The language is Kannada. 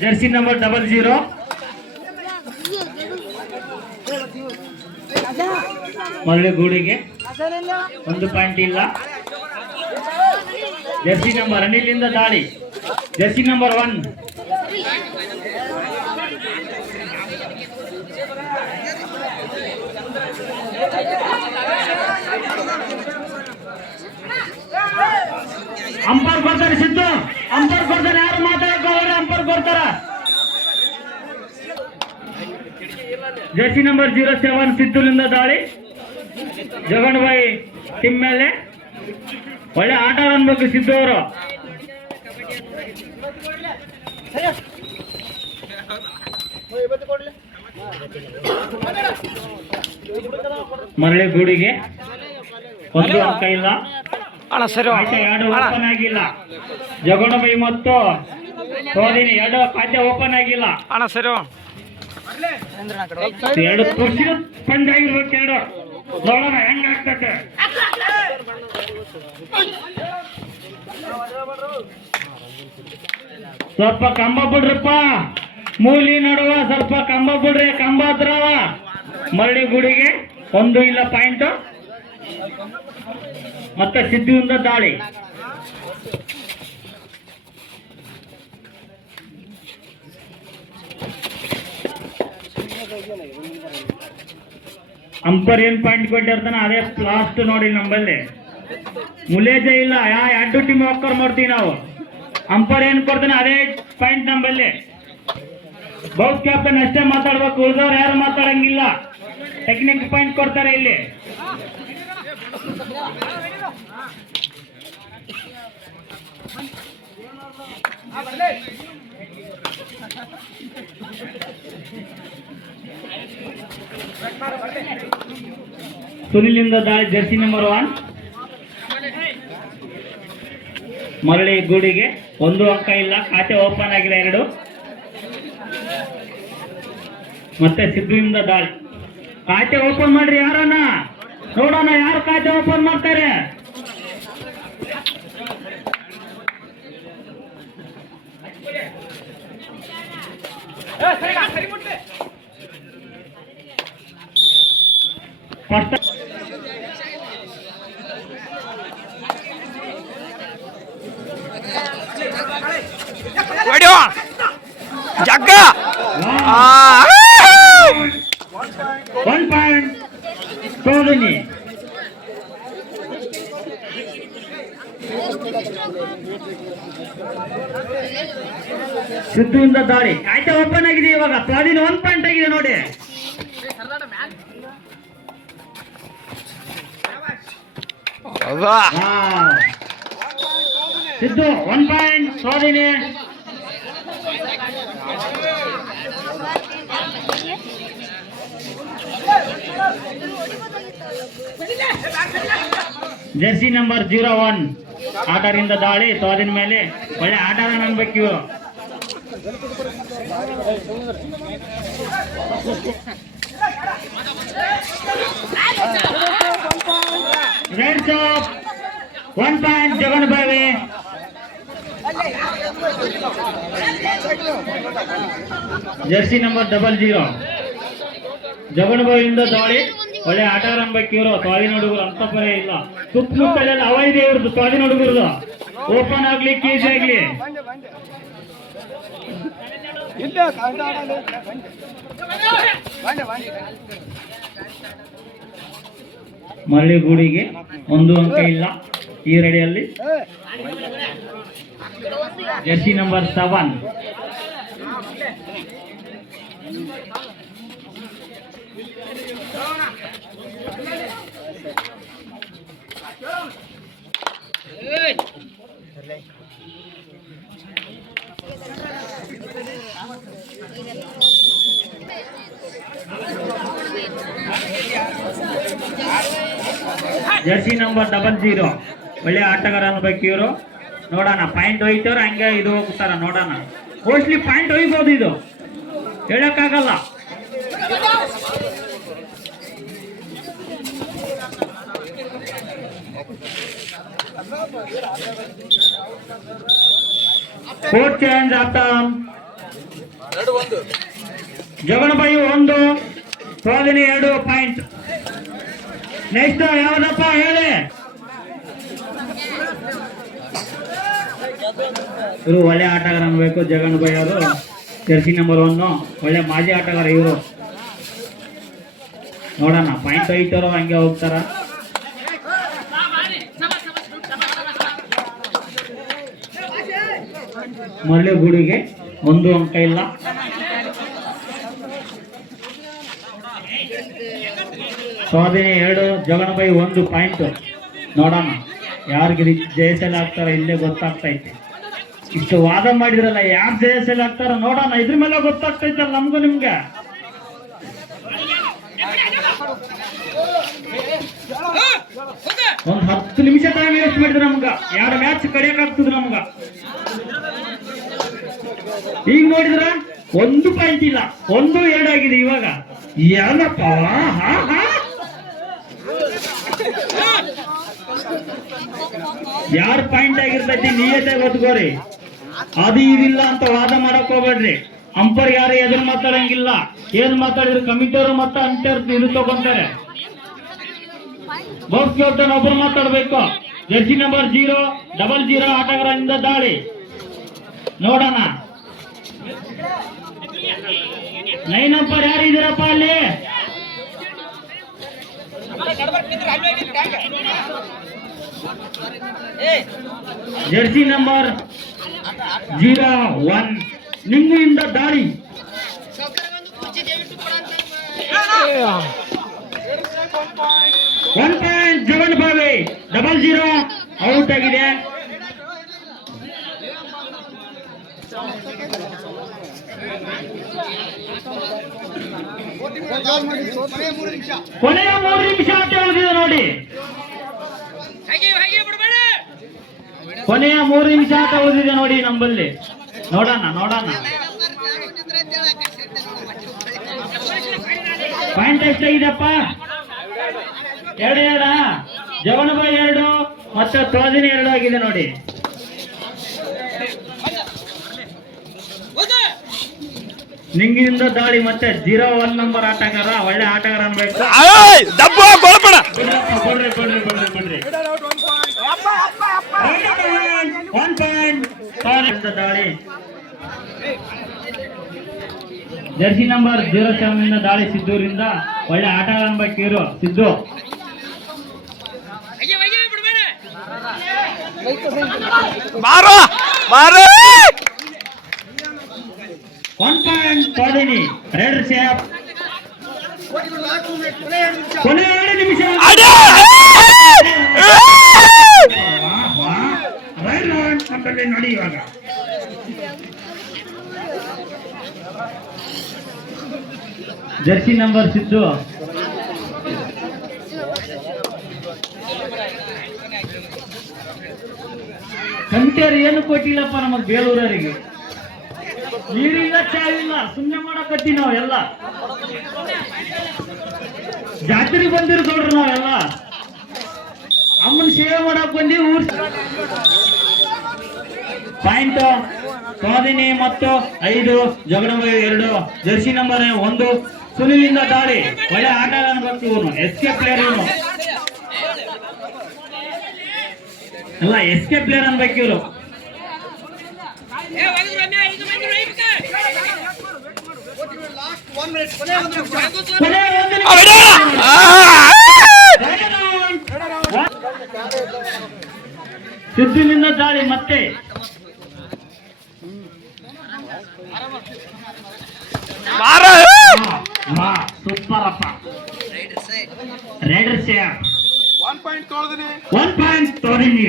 ಜರ್ಸಿ ನಂಬರ್ ಡಬಲ್ ಜೀರೋ ಮರಳಿ ಗೂಡಿಗೆ ಒಂದು ಪಾಯಿಂಟ್ ಇಲ್ಲ ಜರ್ಸಿ ನಂಬರ್ ಅನಿಲಿಂದ ದಾಳಿ ಜರ್ಸಿ ನಂಬರ್ ಒನ್ ಅಂಪರ್ ಕೊಡ್ತಾರೆ ಸಿದ್ದು. ಅಂಪರ್ ಕೊಡ್ತಾರೆ. ಯಾರು ಮಾತಾಡಕ್ ಅಂಪೈರ್ ಅಂಪರ್ ಕೊಡ್ತಾರ. ಜೆಸಿ ನಂಬರ್ ಜೀರೋ ಸೆವೆನ್ ಸಿದ್ದುಲಿಂದ ದಾಳಿ. ಜಗಣ್ಬಾಯಿ ಟೀಮ್ ಮೇಲೆ ಒಳ್ಳೆ ಆಟ ಅನ್ಬೇಕು ಸಿದ್ದು ಅವರು. ಮರಳಿ ಗೂಡಿಗೆ. ಒಂದು ಅಂಕ ಇಲ್ಲ. ಅಣ್ಣ ಸರಿ ಎರಡು ಓಪನ್ ಆಗಿಲ್ಲ. ಜಗಣಬೈ ಮತ್ತು ಸೋದಿನಿ ಎರಡು ಖಾತೆ ಓಪನ್ ಆಗಿಲ್ಲ. ಅಣ್ಣ ಸರಿ ಎರಡು ಖುಷಿ ಪಂಚ್ ಆಗಿರ್ಬೇಕು ಎರಡು. ನೋಡೋಣ ಹೆಂಗಾಗ್ತದೆ ಸ್ವಲ್ಪ ಕಂಬ ಬಿಡ್ರಪ್ಪ. ಮೂಲಿ ನಡುವ ಸ್ವಲ್ಪ ಕಂಬ ಬಿಡ್ರಿ ಕಂಬ ಹತ್ರವ. ಮರಳಿ ಗುಡಿಗೆ ಒಂದು ಇಲ್ಲ ಪಾಯಿಂಟ್. ಮತ್ತೆ ಸಿದ್ಧಿಯಿಂದ ದಾಳಿ. ಅಂಪರ್ ಏನ್ ಪಾಯಿಂಟ್ ಕೊಟ್ಟಿರ್ತಾನ ಅದೇ ಲಾಸ್ಟ್ ನೋಡಿ ನಮ್ಮಲ್ಲಿ. ಮುಲೇಜೆ ಇಲ್ಲ, ಯಾ ಎರಡು ಟೀಮ್ ಒಕ್ಕರ್ ಮಾಡ್ತೀವಿ ನಾವು. ಅಂಪರ್ ಏನ್ ಕೊಡ್ತಾನೆ ಅದೇ ಪಾಯಿಂಟ್ ನಮ್ಮಲ್ಲಿ. ಬೌತ್ ಕ್ಯಾಪ್ಟನ್ ಅಷ್ಟೇ ಮಾತಾಡ್ಬೇಕು, ಉಳಿದವ್ರು ಯಾರು ಮಾತಾಡಂಗಿಲ್ಲ. ಟೆಕ್ನಿಕ್ ಪಾಯಿಂಟ್ ಕೊಡ್ತಾರೆ ಇಲ್ಲಿ. ಸುನಿಲಿಂದ ದಾಳಿ ಜರ್ಸಿ ನಂಬರ್ ಒನ್ ಮರಳಿ ಗೂಡಿಗೆ ಒಂದು ಅಂಕ ಇಲ್ಲ. ಖಾತೆ ಓಪನ್ ಆಗಿಲ್ಲ ಎರಡು. ಮತ್ತೆ ಸಿದ್ದುವಿಂದ ದಾಳಿ. ಖಾತೆ ಓಪನ್ ಮಾಡ್ರಿ ಯಾರನ್ನ? ನೋಡೋಣ ಯಾರು ಖಾತೆ ಓಪನ್ ಮಾಡ್ತಾರೆ ಫಸ್ಟ್ ಹೊಡಿಯೋ ಜಗ್ಗ ಆ, ಒನ್ ಪಾಯಿಂಟ್ ಸೋದನಿ ಸಿದ್ದುವಿಂದ ದಾಳಿ ಆಯ್ತಾ ಓಪನ್ ಆಗಿದೆ ಇವಾಗ. ಸ್ವಾಧೀನ ಒನ್ ಪಾಯಿಂಟ್ ಆಗಿದೆ ನೋಡಿ. ಸಿದ್ದು ಒನ್ ಪಾಯಿಂಟ್ ಸ್ವಾಧೀನಿ ಜರ್ಸಿ ನಂಬರ್ ಜೀರೋ ಒನ್. ಆಟರಿಂದ ದಾಳಿ ಸ್ವಾಧೀನ ಮೇಲೆ. ಒಳ್ಳೆ ಆಟ ಅನ್ಬೇಕು ಇವರು. ಒನ್ ಪಾಯಿಂಟ್ ಜಗನ್ ಬಾವಿ jersey number double zero Jagan ಬಾವಿಯಿಂದ ದಾಳಿ. ಒಳ್ಳೆ ಆಟ ಆರಂಭಕ್ಕೆ ಇವರು. ಸ್ವಾಧೀನ ಹುಡುಗರು ಅಂತ ಪರೇ ಇಲ್ಲ. ಸುತ್ತಮುತ್ತಲೆಲ್ಲ ಅವ ಇದೆ ಸ್ವಾಧೀನ ಹುಡುಗರದು ಓಪನ್ ಆಗ್ಲಿ ಕೇಜ್ ಆಗ್ಲಿ. ಮರಳಿ ಗೂಡಿಗೆ ಒಂದು ಅಂಕ ಇಲ್ಲ. ಈ ರೆಡಿಯಲ್ಲಿ jersey number seven. Jersey number double zero ಒಳ್ಳೆ ಆಟಗಾರನ ಅನ್ಬೇಕು ಇವರು. ನೋಡೋಣ ಪಾಯಿಂಟ್ ಒಯ್ತವ್ರು, ಹಂಗೆ ಇದು ಹೋಗ್ತಾರ, ನೋಡೋಣ. ಮೋಸ್ಟ್ಲಿ ಪಾಯಿಂಟ್ ಒಯ್ಬೋದು ಇದು. ಹೇಳಕ್ಕಾಗಲ್ಲ. ಫೋರ್ ಚೇಂಜ್ ಆಗ್ತಾ ಜಗಣಬಾಯಿ ಒಂದು. ಸೋದನಿ ಎರಡು ಪಾಯಿಂಟ್. ನೆಕ್ಸ್ಟ್ ಯಾವ್ದಪ್ಪ ಹೇಳಿ? ಇವರು ಒಳ್ಳೆ ಆಟಗಾರ ಅನ್ಬೇಕು ಜಗಣಬಾಯಿ ಅವರು. ಜರ್ಸಿ ನಂಬರ್ ಒನ್ ಒಳ್ಳೆ ಮಾಜಿ ಆಟಗಾರ ಇವರು. ನೋಡೋಣ, ಪಾಯಿಂಟ್ ಐತಾರೋ, ಹಂಗೆ ಹೋಗ್ತಾರ? ಮರಳಿ ಗುಡಿಗೆ ಒಂದು ಅಂಕ ಇಲ್ಲ. ಸ್ವಾಧೀನ ಎರಡು ಜಗಣಬಾಯಿ ಒಂದು ಪಾಯಿಂಟ್. ನೋಡೋಣ, ಯಾರಿಗೆ ಜಯಶಾಲಿ ಆಗ್ತಾರ ಇಲ್ಲೇ ಗೊತ್ತಾಗ್ತೈತೆ ಇಷ್ಟು ವಾದ ಮಾಡಿದ್ರಲ್ಲ, ಯಾರು ಜಯಶಾಲಿ ಆಗ್ತಾರ ನೋಡೋಣ, ಇದ್ರ ಮೇಲೆ ಗೊತ್ತಾಗ್ತೈತಲ್ಲ ನಮ್ಗೂ ನಿಮ್ಗೆ. ಒಂದ್ ಹತ್ತು ನಿಮಿಷ ಟೈಮ್ ವೇಸ್ಟ್ ಮಾಡಿದ್ರು ನಮ್ಗ. ಎರಡು ಮ್ಯಾಚ್ ಕಡಿಯಕ್ ನಮ್ಗ. ಈಗ ನೋಡಿದ್ರ ಒಂದು ಪಾಯಿಂಟ್ ಇಲ್ಲ, ಒಂದು ಆಗಿದೆ ಇವಾಗ. ಏನಪ್ಪ? ಯಾರ್ ಪಾಯಿಂಟ್ ಆಗಿರ್ತೈತಿ ನಿಯತೆ ಗೊತ್ಕೋರಿ ಅದು ಇದಿಲ್ಲ ಅಂತ ವಾದ ಮಾಡಕ್ ಹೋಗ್ಬೇಡ್ರಿ. ಅಂಪರ್ ಯಾರು ಎದುರು ಮಾತಾಡಂಗಿಲ್ಲ. ಏನ್ ಮಾತಾಡಿದ್ರು ಕಮಿಟಿಯವರು ಮತ್ತೆ ಅಂಟರ್ ಇದು ತಗೊಂತಾರೆ. ಬಾಕ್ಸ್ ಕ್ಯಾಪ್ಟನ್ ಒಬ್ರು ಮಾತಾಡ್ಬೇಕು. Jersey number zero double zero ಆಟಗಾರರಿಂದ ದಾಳಿ. ನೋಡೋಣ. ನೈನ್ ನಂಬರ್ ಯಾರು ಇದ್ದೀರಪ್ಪ ಅಲ್ಲಿ? ಜರ್ಸಿ ನಂಬರ್ ಜೀರೋ ಒನ್ ನಿಮ್ಮಿಂದ ದಾಳಿ ಒನ್ ಪಾಯಿಂಟ್ ಜಗನ್ ಬಾವಿ ಡಬಲ್ ಜೀರೋ ಔಟ್ ಆಗಿದೆ. ಕೊನೆಯ ಮೂರು ನಿಮಿಷ ಅಂತ ಉಳಿದಿದೆ ನೋಡಿ. ಕೊನೆಯ ಮೂರು ನಿಮಿಷ ಅಂತ ಉಳಿದಿದೆ ನೋಡಿ ನಮ್ಮಲ್ಲಿ ನೋಡೋಣ ನೋಡೋಣ. ಪಾಯಿಂಟ್ ಎಷ್ಟಾಗಿದೆಪ್ಪ ಎರಡು ಎರಡ. ಜವನಬಾಯಿ ಎರಡು ಮತ್ತೆ ತೊಳದಿನ ಎರಡು ಆಗಿದೆ ನೋಡಿ. ನಿಂಗಿಂದ ದಾಳಿ ಮತ್ತೆ ಜೀರೋ ಒನ್ ನಂಬರ್ ಆಟಗಾರ ಒಳ್ಳೆ ಆಟಗಾರ ಅನ್ಬೇಕು. ಕೊಡ್ರಿ ಕೊಡ್ರಿ ಕೊಡ್ರಿ ಕೊಡ್ರಿ. ಒನ್ ಪಾಯಿಂಟ್ ದಾಳಿ. ಜರ್ಸಿ ನಂಬರ್ ಜೀರೋ ಸೆವೆನ್ ಇಂದ ದಾಳಿ ಸಿದ್ದೂರಿಂದ ಒಳ್ಳೆ ಆಟಗಾರ ಅನ್ಬೇಕು ಇವರು ಸಿದ್ದು. ಮಾರೋ ಮಾರೋ ಒನ್ ಪಾಯಿಂಟ್ ತೋದಿನಿ ರೆಡ್ ಸೇಫ್ ಕೊನೆ ಎರಡು ನಿಮಿಷ ಅಡೇ ರೈಡ್ ಅಂತಲ್ಲಿ ನೋಡಿ ಇವಾಗ ಜರ್ಸಿ ನಂಬರ್ ಸಿದ್ದು ಕಂಟೇರ್ ಏನು ಕೊಟ್ಟಿಲ್ಲಪ್ಪ ನಮಗ್ ಬೇಲೂರರಿಗೆ? ನೀರಿಲ್ಲ, ಚಾವಿಲ್ಲ ಸುಮ್ಮನೆ ಮಾಡಕತ್ತಿ ನಾವು ಎಲ್ಲ ಜಾತ್ರೆಗೆ ಬಂದಿರ್ ನೋಡ್ರಿ ನಾವೆಲ್ಲ. ಅಮ್ಮನ ಸೇವೆ ಮಾಡಕ್ ಬಂದಿ ಊರ್ ಪಾಯಿಂಟ್ ಸ್ವಾಧೀನಿ ಮತ್ತು ಐದು ಜಗಡಂಬ ಎರಡು, ಜರ್ಸಿ ನಂಬರ್ ಒಂದು. ಸುನಿಲಿಂದ ದಾಳಿ. ಒಳ್ಳೆ ಆಟ ಅನ್ಬೇಕು ಇವನು ಎಸ್ಕೆ ಪ್ಲೇಯರ್ ಇವನು. ಅಲ್ಲ ಎಸ್ಕೆ ಪ್ಲೇಯರ್ ಅನ್ಬೇಕು ಇವರು. ಸಿದ್ದಿನಿಂದ ದಾಳಿ ಮತ್ತೆ. ಮಾರೋ మా సూపర్ రైడర్స్ వన్ పాయింట్ తోడిని వన్ పాయింట్ తోడిని